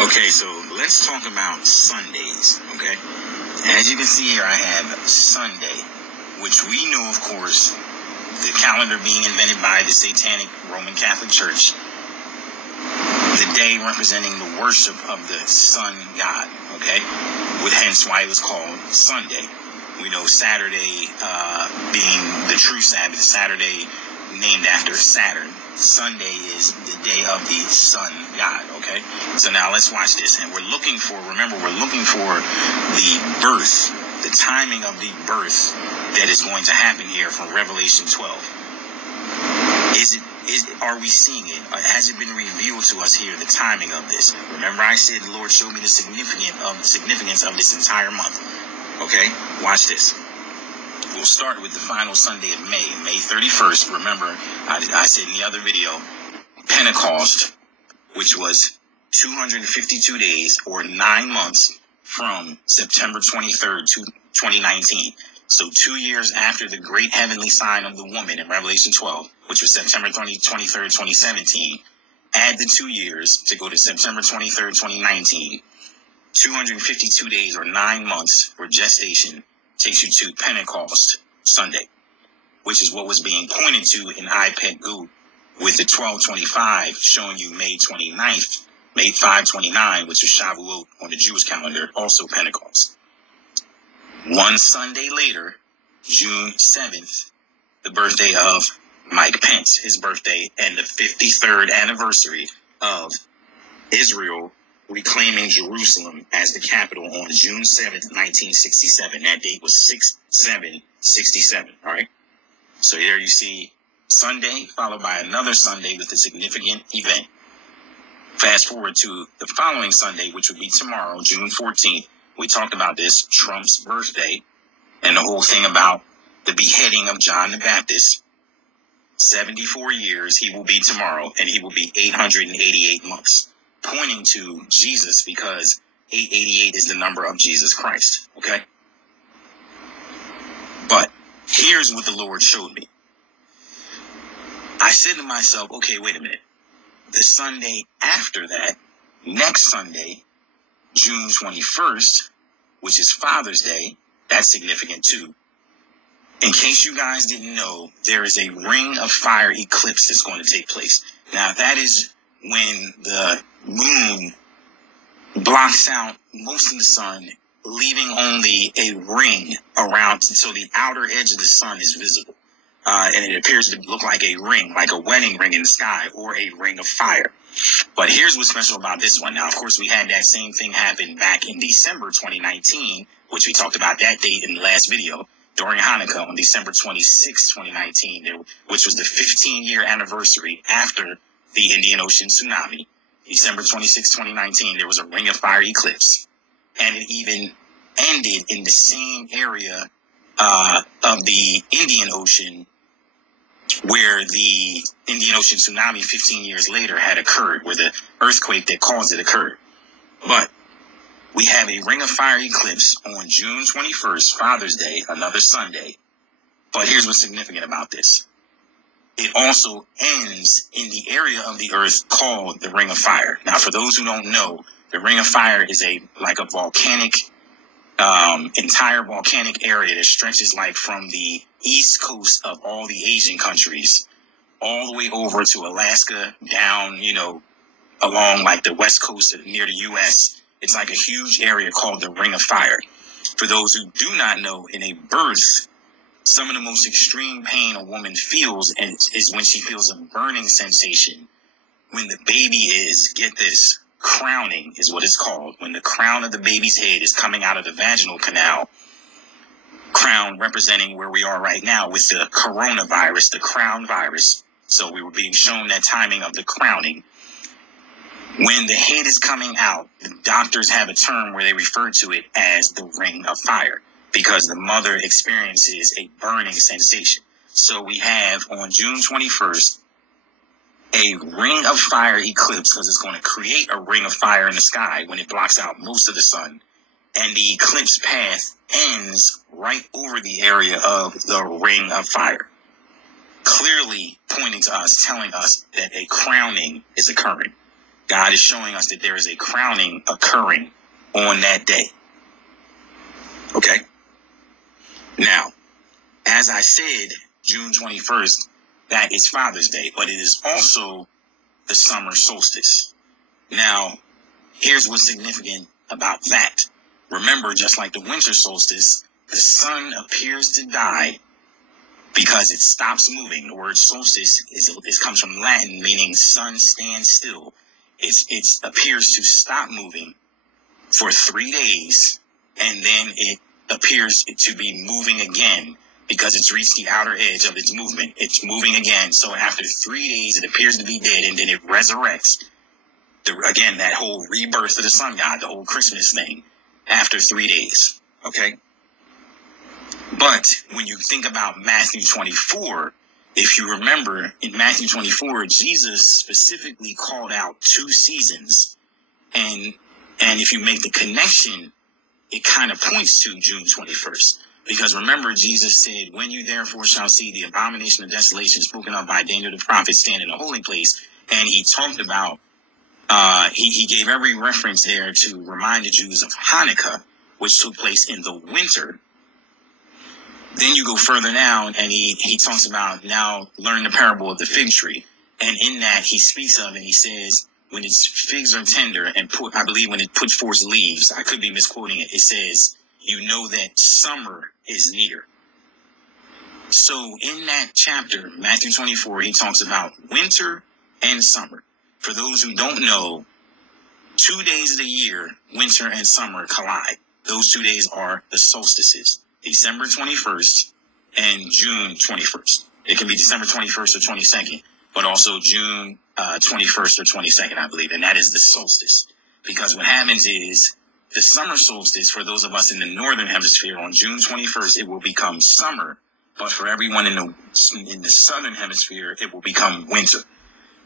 Okay, so let's talk about Sundays, okay? As you can see here, I have Sunday, which we know, of course, the calendar being invented by the Satanic Roman Catholic Church, the day representing the worship of the sun god, okay? With hence why it was called Sunday. We know Saturday being the true Sabbath, Saturday named after Saturn. Sunday is the day of the sun god, okay? So now let's watch this. And we're looking for the birth, the timing of the birth that is going to happen here from Revelation 12. Are we seeing it? Has it been revealed to us here, the timing of this? Remember I said the Lord showed me the significance of this entire month. Okay, watch this. We'll start with the final Sunday of May 31st. Remember, I said in the other video, Pentecost, which was 252 days or 9 months from September 23rd to 2019. So 2 years after the great heavenly sign of the woman in Revelation 12, which was September 23rd, 2017, add the 2 years to go to September 23rd, 2019. 252 days or 9 months for gestation takes you to Pentecost Sunday, which is what was being pointed to in iPad Goo with the 1225 showing you May 29th, May 529, which is Shavuot on the Jewish calendar, also Pentecost. One Sunday later, June 7th, the birthday of Mike Pence, his birthday, and the 53rd anniversary of Israel reclaiming Jerusalem as the capital on June 7th, 1967. That date was 6/7/67, all right? So here you see Sunday, followed by another Sunday with a significant event. Fast forward to the following Sunday, which would be tomorrow, June 14th. We talked about this, Trump's birthday, and the whole thing about the beheading of John the Baptist. 74 years he will be tomorrow, and he will be 888 months. Pointing to Jesus, because 888 is the number of Jesus Christ, okay? But here's what the Lord showed me. I said to myself, okay, wait a minute. The Sunday after that, next Sunday, June 21st, which is Father's Day, that's significant too. In case you guys didn't know, there is a ring of fire eclipse that's going to take place. Now, that is when the moon blocks out most of the sun, leaving only a ring around, so the outer edge of the sun is visible. And it appears to look like a ring, like a wedding ring in the sky, or a ring of fire. But here's what's special about this one. Now, of course, we had that same thing happen back in December 2019, which we talked about that date in the last video, during Hanukkah on December 26, 2019, which was the 15-year anniversary after the Indian Ocean tsunami. December 26, 2019, there was a ring of fire eclipse. And it even ended in the same area of the Indian Ocean where the Indian Ocean tsunami 15 years later had occurred, where the earthquake that caused it occurred. But we have a ring of fire eclipse on June 21st, Father's Day, another Sunday. But here's what's significant about this. It also ends in the area of the earth called the Ring of Fire. Now, for those who don't know, the Ring of Fire is like a volcanic, entire volcanic area that stretches like from the east coast of all the Asian countries all the way over to Alaska, down, along like the west coast near the U.S. It's like a huge area called the Ring of Fire. For those who do not know, in a birth, some of the most extreme pain a woman feels is when she feels a burning sensation when the baby is, get this, crowning is what it's called. When the crown of the baby's head is coming out of the vaginal canal, crown representing where we are right now with the coronavirus, the crown virus. So we were being shown that timing of the crowning. When the head is coming out, the doctors have a term where they refer to it as the Ring of Fire, because the mother experiences a burning sensation. So we have on June 21st, a ring of fire eclipse, because it's going to create a ring of fire in the sky when it blocks out most of the sun. And the eclipse path ends right over the area of the ring of fire, clearly pointing to us, telling us that a crowning is occurring. God is showing us that there is a crowning occurring on that day. Okay? Now, as I said, June 21st, that is Father's Day, but it is also the summer solstice. Now, here's what's significant about that. Remember, just like the winter solstice, the sun appears to die because it stops moving. The word solstice comes from Latin, meaning sun stands still. It appears to stop moving for 3 days, and then it appears to be moving again because it's reached the outer edge of its movement. It's moving again. So after 3 days, it appears to be dead, and then it resurrects. Again, that whole rebirth of the sun god, the whole Christmas thing, after 3 days. Okay? But when you think about Matthew 24, if you remember, in Matthew 24, Jesus specifically called out 2 seasons. And if you make the connection, it kind of points to June 21st. Because remember, Jesus said, when you therefore shall see the abomination of desolation spoken of by Daniel the prophet stand in the holy place. And he talked about, he gave every reference there to remind the Jews of Hanukkah, which took place in the winter. Then you go further down and he talks about, now learn the parable of the fig tree. And in that he speaks of, and he says, when its figs are tender and I believe when it puts forth leaves, I could be misquoting it, it says, you know that summer is near. So in that chapter, Matthew 24, he talks about winter and summer. For those who don't know, 2 days of the year, winter and summer collide. Those 2 days are the solstices, December 21st and June 21st. It can be December 21st or 22nd, but also June 21st or 22nd, I believe. And that is the solstice. Because what happens is the summer solstice, for those of us in the northern hemisphere, on June 21st, it will become summer. But for everyone in the southern hemisphere, it will become winter.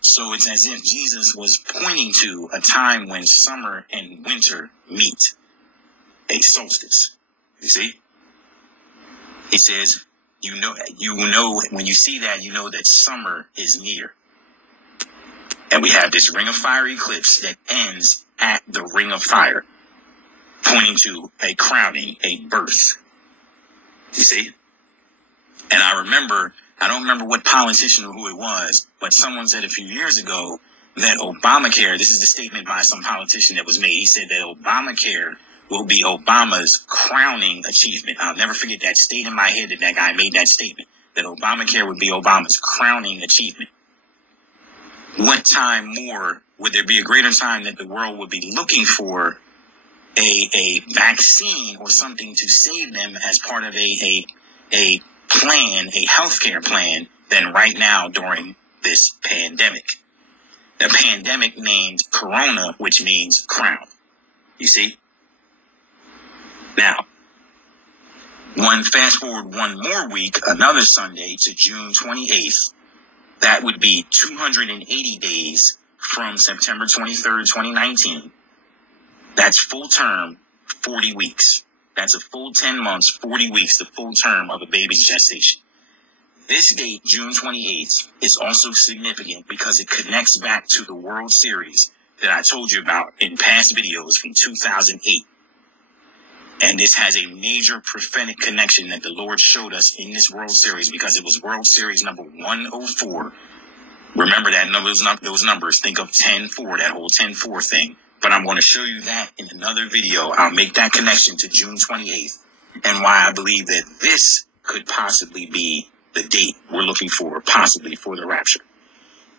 So it's as if Jesus was pointing to a time when summer and winter meet, a solstice. You see? He says, you know, when you see that, you know that summer is near. And we have this ring of fire eclipse that ends at the ring of fire, pointing to a crowning, a birth. You see? And I don't remember what politician or who it was, but someone said a few years ago that Obamacare, this is the statement by some politician that was made. He said that Obamacare will be Obama's crowning achievement. I'll never forget that. Stayed in my head that guy made that statement, that Obamacare would be Obama's crowning achievement. What time more would there be a greater time that the world would be looking for a vaccine or something to save them as part of a plan, a healthcare plan, than right now during this pandemic? The pandemic named Corona, which means crown. You see? Now, fast forward one more week, another Sunday to June 28th. That would be 280 days from September 23rd, 2019. That's full term, 40 weeks. That's a full 10 months, 40 weeks, the full term of a baby's gestation. This date, June 28th, is also significant because it connects back to the World Series that I told you about in past videos from 2008. And this has a major prophetic connection that the Lord showed us in this World Series because it was World Series number 104. Remember that those numbers. Think of 10-4, that whole 10-4 thing. But I'm going to show you that in another video. I'll make that connection to June 28th and why I believe that this could possibly be the date we're looking for, possibly for the rapture.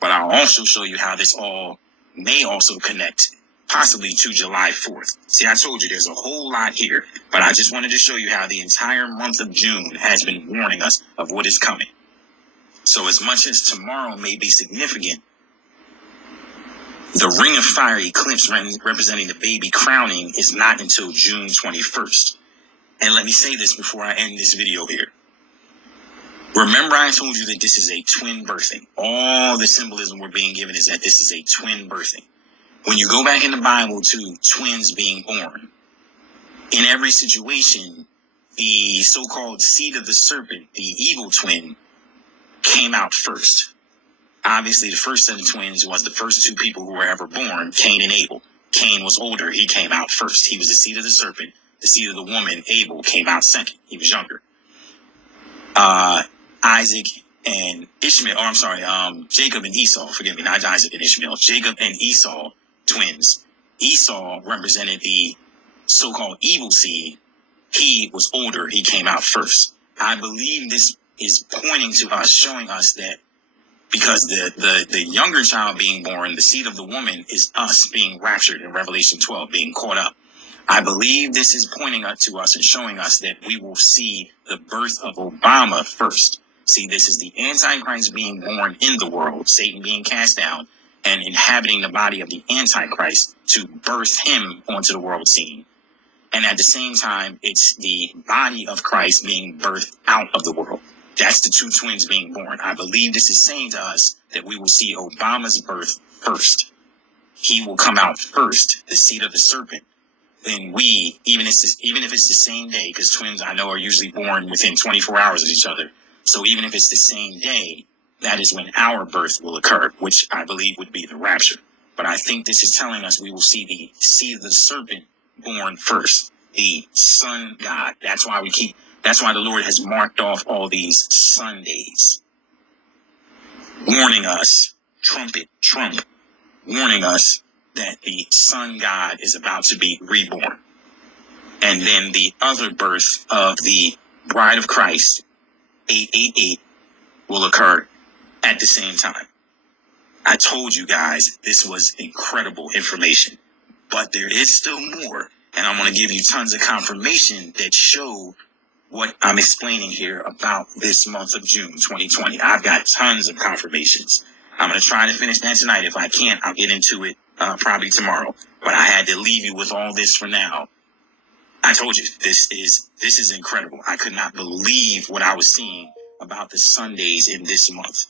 But I'll also show you how this all may also connect possibly to July 4th. See, I told you there's a whole lot here, but I just wanted to show you how the entire month of June has been warning us of what is coming. So as much as tomorrow may be significant, the ring of fire eclipse representing the baby crowning is not until June 21st. And let me say this before I end this video here. Remember, I told you that this is a twin birthing. All the symbolism we're being given is that this is a twin birthing. When you go back in the Bible to twins being born, in every situation, the so-called seed of the serpent, the evil twin, came out first. Obviously, the first set of twins was the first two people who were ever born, Cain and Abel. Cain was older. He came out first. He was the seed of the serpent. The seed of the woman, Abel, came out second. He was younger. Isaac and Ishmael, Jacob and Esau, forgive me, not Isaac and Ishmael. Jacob and Esau, twins. Esau represented the so-called evil seed. He was older. He came out first. I believe this is pointing to us, showing us that because the younger child being born, the seed of the woman, is us being raptured in Revelation 12, being caught up. I believe this is pointing up to us and showing us that we will see the birth of Obama first. See, this is the Antichrist being born in the world, Satan being cast down and inhabiting the body of the Antichrist to birth him onto the world scene. And at the same time, it's the body of Christ being birthed out of the world. That's the two twins being born. I believe this is saying to us that we will see Obama's birth first. He will come out first, the seed of the serpent. Then we, even if it's the same day, because twins I know are usually born within 24 hours of each other. So even if it's the same day, that is when our birth will occur, which I believe would be the rapture. But I think this is telling us we will see the seed of the serpent born first, the sun god. That's why the Lord has marked off all these Sundays, warning us, trump, warning us that the sun god is about to be reborn. And then the other birth of the bride of Christ, 888, will occur at the same time. I told you guys this was incredible information, but there is still more. And I'm going to give you tons of confirmation that show what I'm explaining here about this month of June 2020. I've got tons of confirmations. I'm going to try to finish that tonight. If I can't, I'll get into it probably tomorrow. But I had to leave you with all this for now. I told you, this is incredible. I could not believe what I was seeing about the Sundays in this month.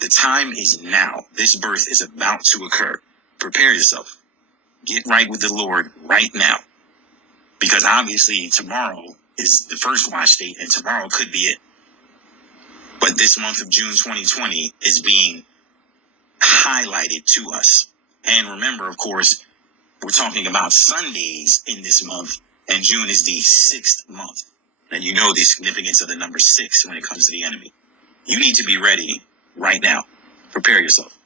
The time is now. This birth is about to occur. Prepare yourself. Get right with the Lord right now. Because obviously tomorrow is the first watch date, and tomorrow could be it. But this month of June 2020 is being highlighted to us. And remember, of course, we're talking about Sundays in this month, and June is the 6th month. And you know the significance of the number 6 when it comes to the enemy. You need to be ready right now. Prepare yourself.